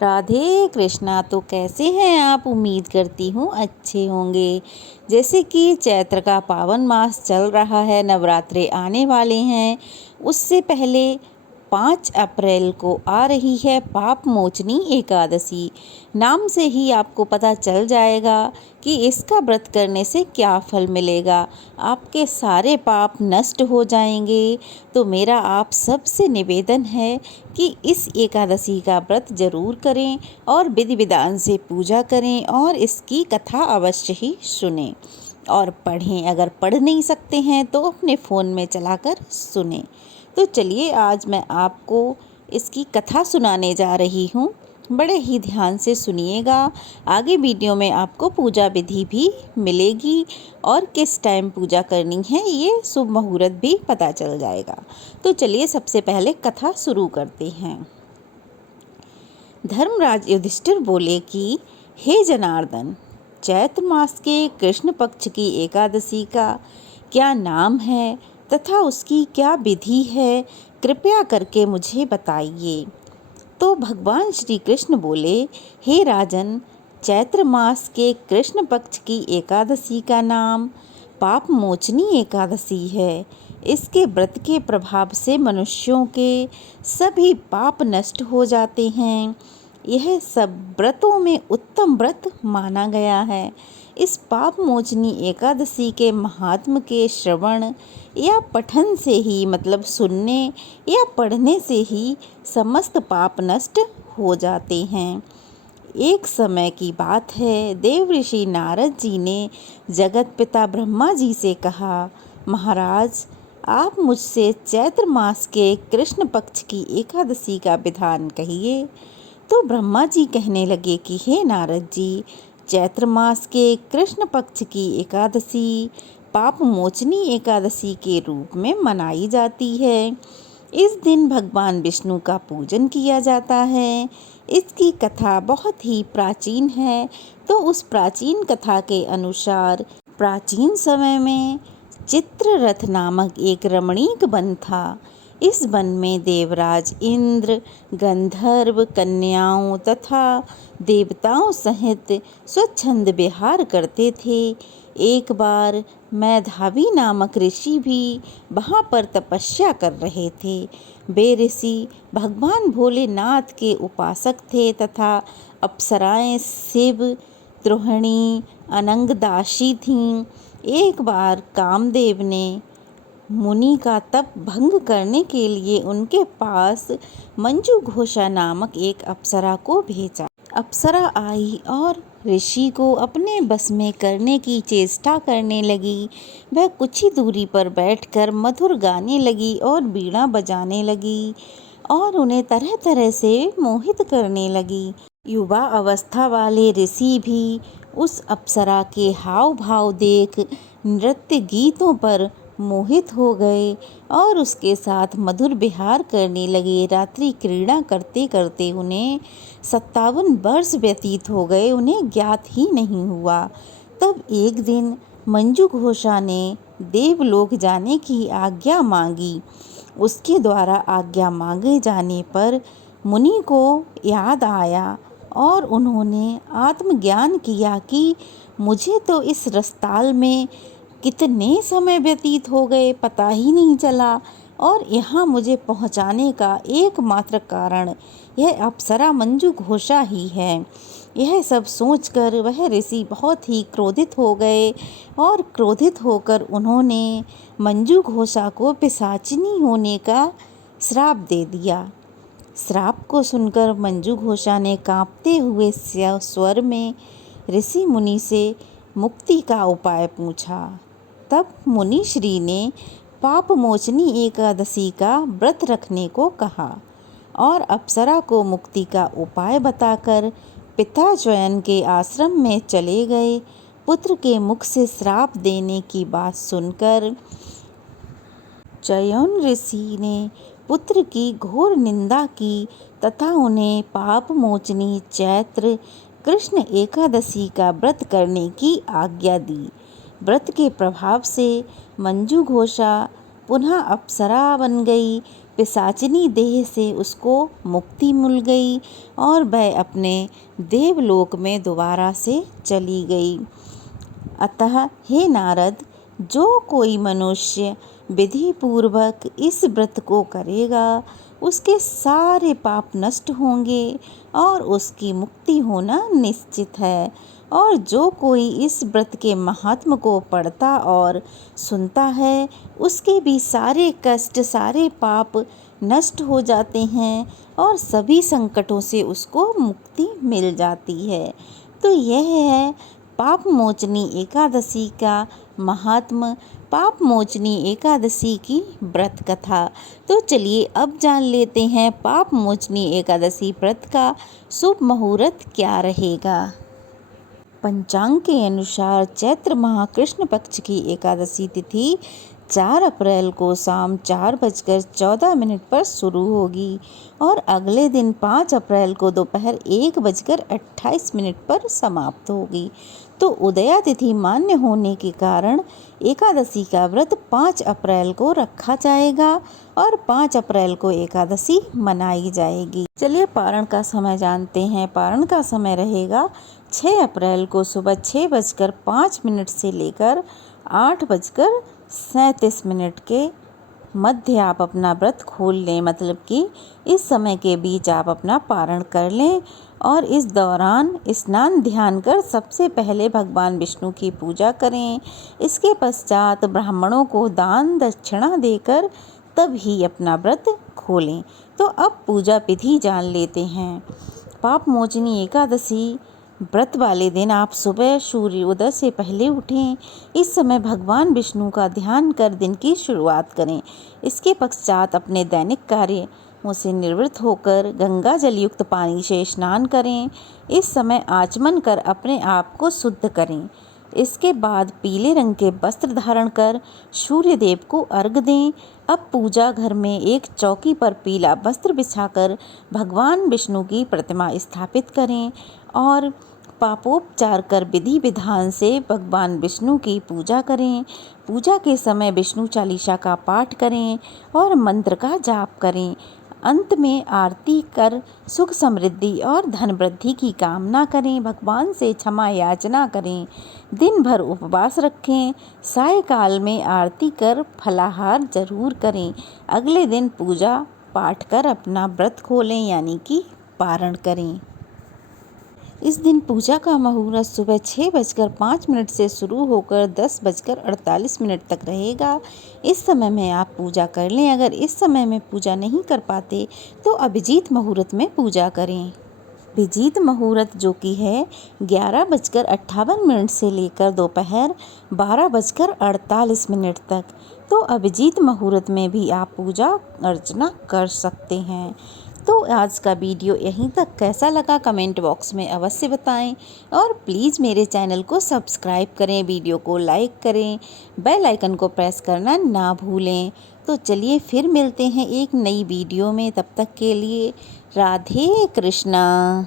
राधे कृष्णा। तो कैसे हैं आप? उम्मीद करती हूँ अच्छे होंगे। जैसे कि चैत्र का पावन मास चल रहा है, नवरात्रे आने वाले हैं, उससे पहले 5 अप्रैल को आ रही है पाप मोचनी एकादशी। नाम से ही आपको पता चल जाएगा कि इसका व्रत करने से क्या फल मिलेगा। आपके सारे पाप नष्ट हो जाएंगे। तो मेरा आप सबसे निवेदन है कि इस एकादशी का व्रत जरूर करें और विधि विधान से पूजा करें और इसकी कथा अवश्य ही सुनें और पढ़ें। अगर पढ़ नहीं सकते हैं तो अपने फ़ोन में चलाकर सुनें। तो चलिए आज मैं आपको इसकी कथा सुनाने जा रही हूँ। बड़े ही ध्यान से सुनिएगा। आगे वीडियो में आपको पूजा विधि भी मिलेगी और किस टाइम पूजा करनी है ये शुभ मुहूर्त भी पता चल जाएगा। तो चलिए सबसे पहले कथा शुरू करते हैं। धर्मराज युधिष्ठिर बोले कि हे जनार्दन, चैत्र मास के कृष्ण पक्ष की एकादशी का क्या नाम है तथा उसकी क्या विधि है, कृपया करके मुझे बताइए। तो भगवान श्री कृष्ण बोले, हे राजन, चैत्र मास के कृष्ण पक्ष की एकादशी का नाम पाप मोचनी एकादशी है। इसके व्रत के प्रभाव से मनुष्यों के सभी पाप नष्ट हो जाते हैं। यह सब व्रतों में उत्तम व्रत माना गया है। इस पाप मोचनी एकादशी के महात्म के श्रवण या पठन से ही, मतलब सुनने या पढ़ने से ही समस्त पाप नष्ट हो जाते हैं। एक समय की बात है, देव ऋषि नारद जी ने जगत पिता ब्रह्मा जी से कहा, महाराज, आप मुझसे चैत्र मास के कृष्ण पक्ष की एकादशी का विधान कहिए। तो ब्रह्मा जी कहने लगे कि हे नारद जी, चैत्र मास के कृष्ण पक्ष की एकादशी पाप मोचनी एकादशी के रूप में मनाई जाती है। इस दिन भगवान विष्णु का पूजन किया जाता है। इसकी कथा बहुत ही प्राचीन है। तो उस प्राचीन कथा के अनुसार प्राचीन समय में चित्ररथ नामक एक रमणीक वन था। इस वन में देवराज इंद्र गंधर्व कन्याओं तथा देवताओं सहित स्वच्छंद विहार करते थे। एक बार मैधावी नामक ऋषि भी वहाँ पर तपस्या कर रहे थे। वे ऋषि भगवान भोलेनाथ के उपासक थे तथा अप्सराएं शिव, द्रोहिणी, अनंगदाशी थीं। एक बार कामदेव ने मुनि का तप भंग करने के लिए उनके पास मंजू घोषा नामक एक अप्सरा को भेजा। अप्सरा आई और ऋषि को अपने बस में करने की चेष्टा करने लगी। वह कुछ ही दूरी पर बैठकर मधुर गाने लगी और बीड़ा बजाने लगी और उन्हें तरह तरह से मोहित करने लगी। युवा अवस्था वाले ऋषि भी उस अप्सरा के हाव भाव देख नृत्य गीतों पर मोहित हो गए और उसके साथ मधुर विहार करने लगे। रात्रि क्रीड़ा करते करते उन्हें 57 वर्ष व्यतीत हो गए, उन्हें ज्ञात ही नहीं हुआ। तब एक दिन मंजू घोषा ने देवलोक जाने की आज्ञा मांगी। उसके द्वारा आज्ञा मांगे जाने पर मुनि को याद आया और उन्होंने आत्मज्ञान किया कि मुझे तो इस रसताल में कितने समय व्यतीत हो गए, पता ही नहीं चला, और यहाँ मुझे पहुँचाने का एकमात्र कारण यह अप्सरा मंजू घोषा ही है। यह सब सोचकर वह ऋषि बहुत ही क्रोधित हो गए और क्रोधित होकर उन्होंने मंजू घोषा को पिशाचिनी होने का श्राप दे दिया। श्राप को सुनकर मंजू घोषा ने कांपते हुए स्वर में ऋषि मुनि से मुक्ति का उपाय पूछा। तब मुनि श्री ने पाप मोचनी एकादशी का व्रत रखने को कहा और अप्सरा को मुक्ति का उपाय बताकर पिता च्वयन के आश्रम में चले गए। पुत्र के मुख से श्राप देने की बात सुनकर च्वयन ऋषि ने पुत्र की घोर निंदा की तथा उन्हें पाप मोचनी चैत्र कृष्ण एकादशी का व्रत करने की आज्ञा दी। व्रत के प्रभाव से मंजू घोषा पुनः अप्सरा बन गई पिशाचिनी देह से उसको मुक्ति मिल गई और वह अपने देवलोक में दोबारा से चली गई। अतः हे नारद, जो कोई मनुष्य विधि पूर्वक इस व्रत को करेगा उसके सारे पाप नष्ट होंगे और उसकी मुक्ति होना निश्चित है। और जो कोई इस व्रत के महात्म को पढ़ता और सुनता है उसके भी सारे कष्ट, सारे पाप नष्ट हो जाते हैं और सभी संकटों से उसको मुक्ति मिल जाती है। तो यह है पाप मोचनी एकादशी का महात्म, पाप मोचनी एकादशी की व्रत कथा। तो चलिए अब जान लेते हैं पाप मोचनी एकादशी व्रत का शुभ मुहूर्त क्या रहेगा। पंचांग के अनुसार चैत्र माह कृष्ण पक्ष की एकादशी तिथि 4 अप्रैल को शाम 4:14 पर शुरू होगी और अगले दिन 5 अप्रैल को दोपहर 1:28 पर समाप्त होगी। तो उदया तिथि मान्य होने के कारण एकादशी का व्रत 5 अप्रैल को रखा जाएगा और 5 अप्रैल को एकादशी मनाई जाएगी। चलिए पारण का समय जानते हैं। पारण का समय रहेगा 6 अप्रैल को सुबह 6:05 से लेकर 8:37 के मध्य आप अपना व्रत खोल लें। मतलब कि इस समय के बीच आप अपना पारण कर लें और इस दौरान स्नान ध्यान कर सबसे पहले भगवान विष्णु की पूजा करें। इसके पश्चात ब्राह्मणों को दान दक्षिणा देकर तब ही अपना व्रत खोलें। तो अब पूजा विधि जान लेते हैं। पाप मोचनी एकादशी व्रत वाले दिन आप सुबह सूर्योदय से पहले उठें। इस समय भगवान विष्णु का ध्यान कर दिन की शुरुआत करें। इसके पश्चात अपने दैनिक कार्यों से निवृत्त होकर गंगा जल युक्त पानी से स्नान करें। इस समय आचमन कर अपने आप को शुद्ध करें। इसके बाद पीले रंग के वस्त्र धारण कर सूर्य देव को अर्घ दें। अब पूजा घर में एक चौकी पर पीला वस्त्र बिछाकर भगवान विष्णु की प्रतिमा स्थापित करें और पापोपचार कर विधि विधान से भगवान विष्णु की पूजा करें। पूजा के समय विष्णु चालीसा का पाठ करें और मंत्र का जाप करें। अंत में आरती कर सुख समृद्धि और धन वृद्धि की कामना करें। भगवान से क्षमा याचना करें। दिन भर उपवास रखें। सायंकाल में आरती कर फलाहार जरूर करें। अगले दिन पूजा पाठ कर अपना व्रत खोलें यानी कि पारण करें। इस दिन पूजा का मुहूर्त सुबह 6:05 से शुरू होकर 10:48 तक रहेगा। इस समय में आप पूजा कर लें। अगर इस समय में पूजा नहीं कर पाते तो अभिजीत मुहूर्त में पूजा करें। अभिजीत मुहूर्त जो कि है 11:58 से लेकर दोपहर 12:48 तक। तो अभिजीत मुहूर्त में भी आप पूजा अर्चना कर सकते हैं। तो आज का वीडियो यहीं तक। कैसा लगा कमेंट बॉक्स में अवश्य बताएं और प्लीज़ मेरे चैनल को सब्सक्राइब करें, वीडियो को लाइक करें, बेल आइकन को प्रेस करना ना भूलें। तो चलिए फिर मिलते हैं एक नई वीडियो में। तब तक के लिए राधे कृष्णा।